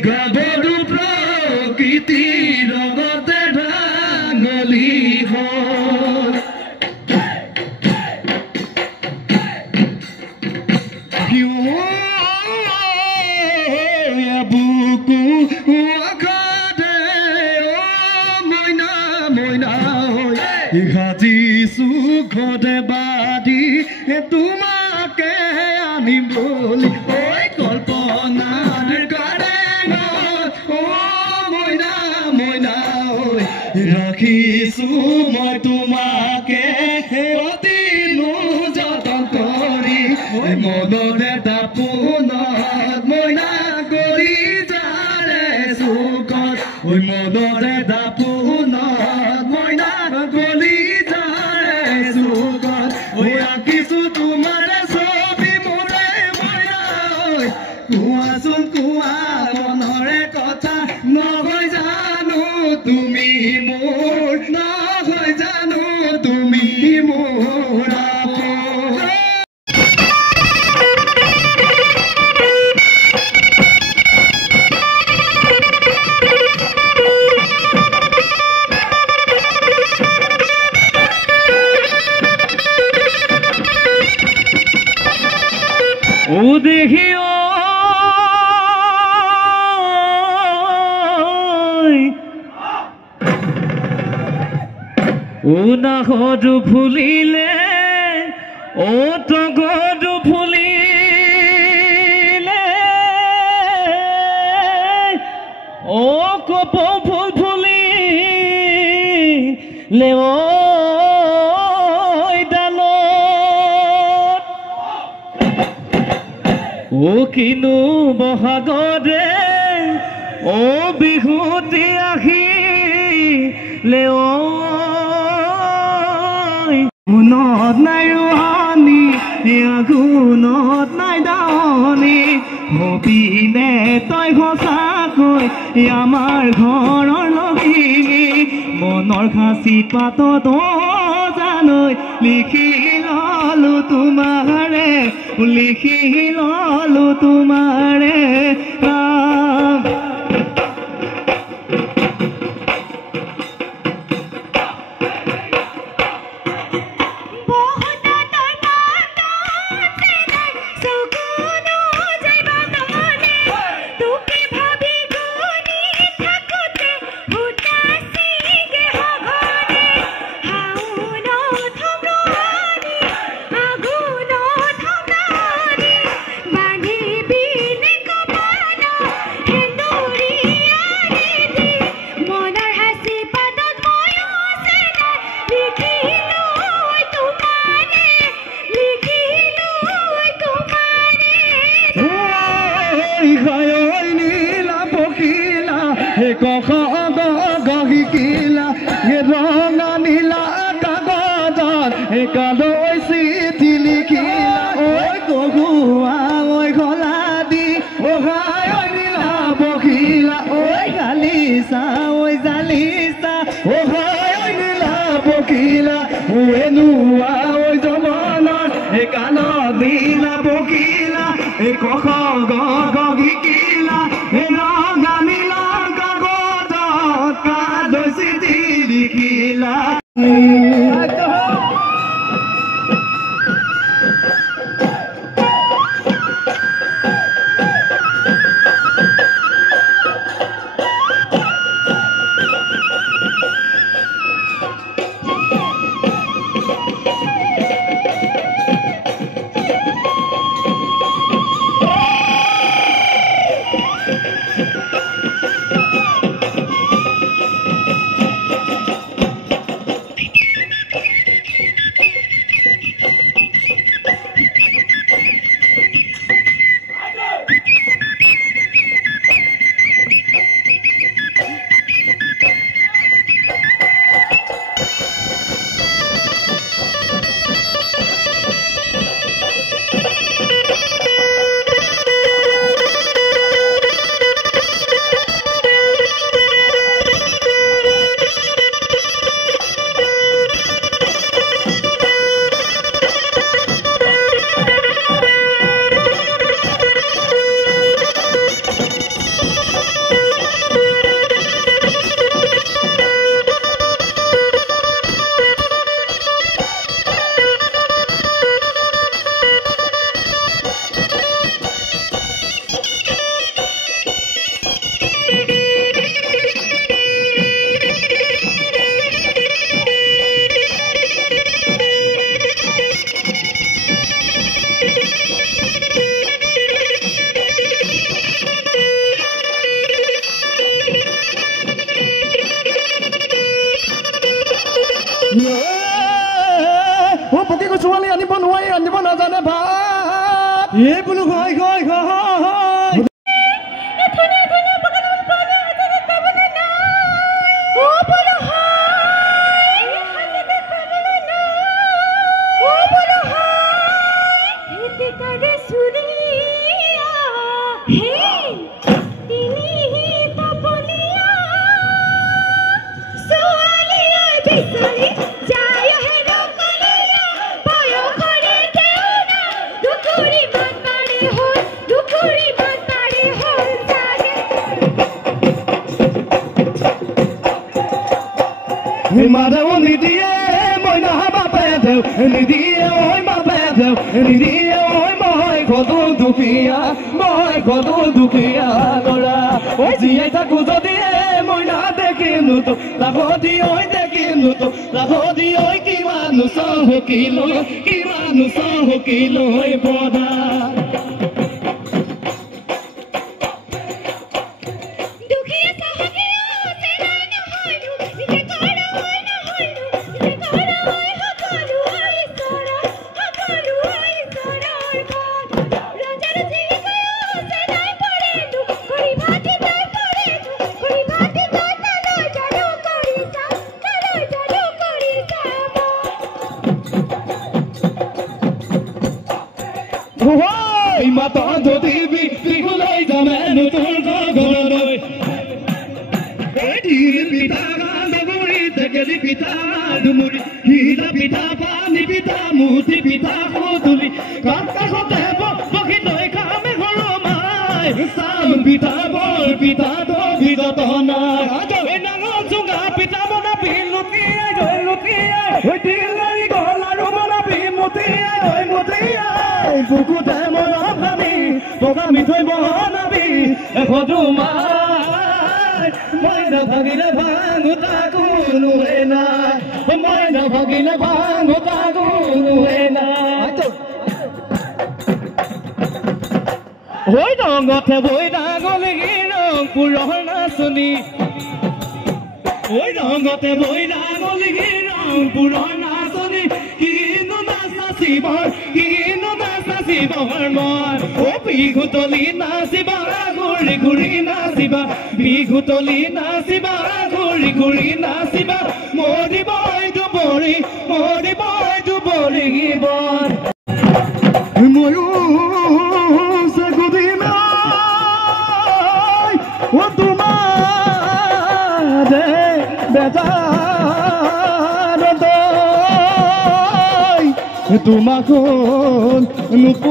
গাবৰু প্ৰকৃতিৰ ৰঙতে ৰাঙলী হ'ল বুকু আকাদে মইনা মইনা সাজিছো ঘৰে বাদি তোমাকে আনিম বুলি ঐ কল্পনাৰ মইনা মইনা ৰাখিছো মই তোমাকে অতিনো যতন কৰি মনত এটা পুনত মইনা কৰি যাৰে চুকত মনত এটা পুনত মইনা কৰি যাৰে চুকত আঁকিছো তোমাৰ ছবি মোৰে মইনা কোৱাচোন কোৱা মনৰে কথা নহয় জানো তুমি মোৰ নহয় জানো তুমি মোৰ ও দেখিও ও নাহদু ফুলিলে ও তগদু ফুলিলে ও কপ ফুল ফুলিলে ও ও কিনো বহাগৰে ও বিহুতি আহিলে ঐ গুণত নাই ৰোহানি আগুণত নাই দাৱনি হবিনে তই সঁচাকৈ আমাৰ ঘৰৰ লখিমী মনৰ খাচি পাতত জানৈ লিখি ললো তোমাৰে লিখি ললো তোমাৰে গহিকিলা ৰঙা নীলা কাগজত কালৈ চিঠি লিখিলা ঐ গগুৱা ঐ ঘলা দি অহাই নীলা বহিলা ঐ গালিচা ঐ জালিচা অহাই নীলা বহিলা এনুৱা ঐ জমনৰ কাণত নীলা বহিলা কখ গহিকিলা ৰঙা নীলা লিখিলা ছোৱালী আনিব নোৱাৰি আনিব নাজানে ভাত এই বোলো হয় হয় হয় Mother only dear, my Nahaba Pedro, and the dear, my Pedro, and the dear, my Kodu Dukia, my Kodu Dukia, Dora. What's the Atakuzo dear, my Nadekinuto, La Hodi, I dekinuto, La Hodi, I Kimanu Saho Kilo, Kimanu Saho Kilo, brother. Why, Mata Divi, people like the man who told God. Pita, the Muri, the Galipita, the Muri, Hida Pita, Nipita, Muti Pita, Hotuli, Kaka Hotabo, Pokito, Kame Horoma, Sam Pita, Bol Pita, Pita Tona, and I'm also got Pita Mona Piluki, Luki, Gola, Mutia, Mutia, Fukutamona, Pogami, Toimonabi, and Koduma. Moina Pagila Bangu Taguena, Moina Pagila Bangu Taguena. Why don't got a boy Dagolino, Purana Suni? Why don't got a boy Dagolino, Purana Suni? Kino Nasa Sibar, Kino Nasa Sibar, Opi Gutolina Sibar, Gurina Siba, Bigutolina Siba, Gurina Siba, Modi boy to Bori, Modi boy to Bori, born. Moyo Sagudima, what to my better to my con, no.